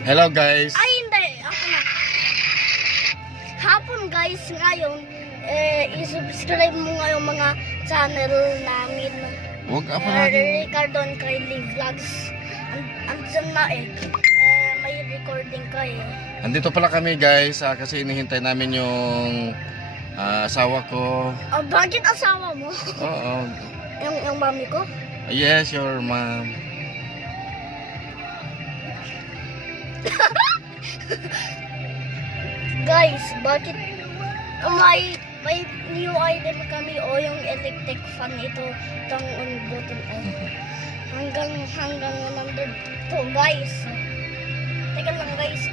Hello guys. Ay, hindi. Ako na. Hapon guys, ngayon, i-subscribe mo nga yung mga channel namin. Huwag ka pa natin. Ricardo and Kylie Vlogs. Andyan na may recording ka Andito pala kami guys kasi inihintay namin yung asawa ko. Oh, bakit asawa mo? Oo. yung mami ko? Yes, your mom. Guys, bakit may new item kami yung electric fan ito itong on button hanggang nandito guys. Teka lang guys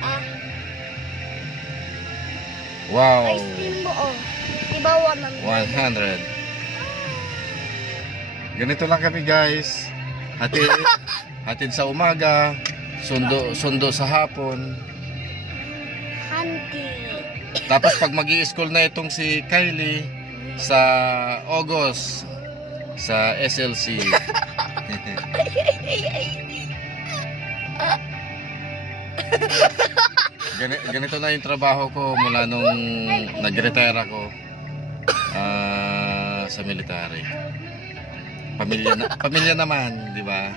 Wow. Guys, team mo diba 100. Ganito lang kami guys. Hatid sa umaga, sundo sa hapon. Hanti. Tapos pag magi-school na itong si Kylie sa August sa SLC. Ganito na yung trabaho ko mula nung nag-retire ako sa military. Pamilya naman, di ba?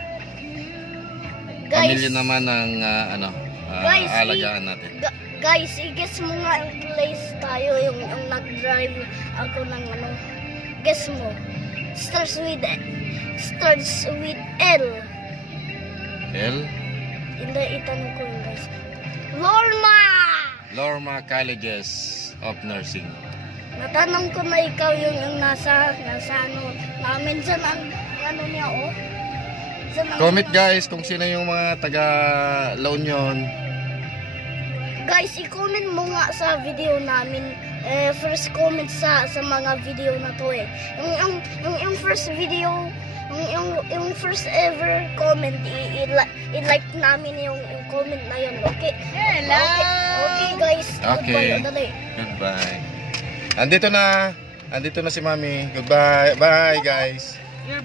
Pamilya naman ang alagaan natin. Guys, i-guess mo nga yung place tayo, yung nag-drive ako ng guess mo. Starts with L. L? Hindi, itanong ko yun guys. Lorma Colleges of Nursing. Natanong ko na ikaw yung nasa namin dyan ang niya Comment guys kung sino yung mga taga La Union. Guys, i-comment mo nga sa video namin. First comment sa mga video na to yung first video, yung first ever comment, i-like namin yung comment na yun, okay? Hello! Okay guys, Okay. Goodbye. Goodbye. Andito na si Mami. Goodbye. Bye guys.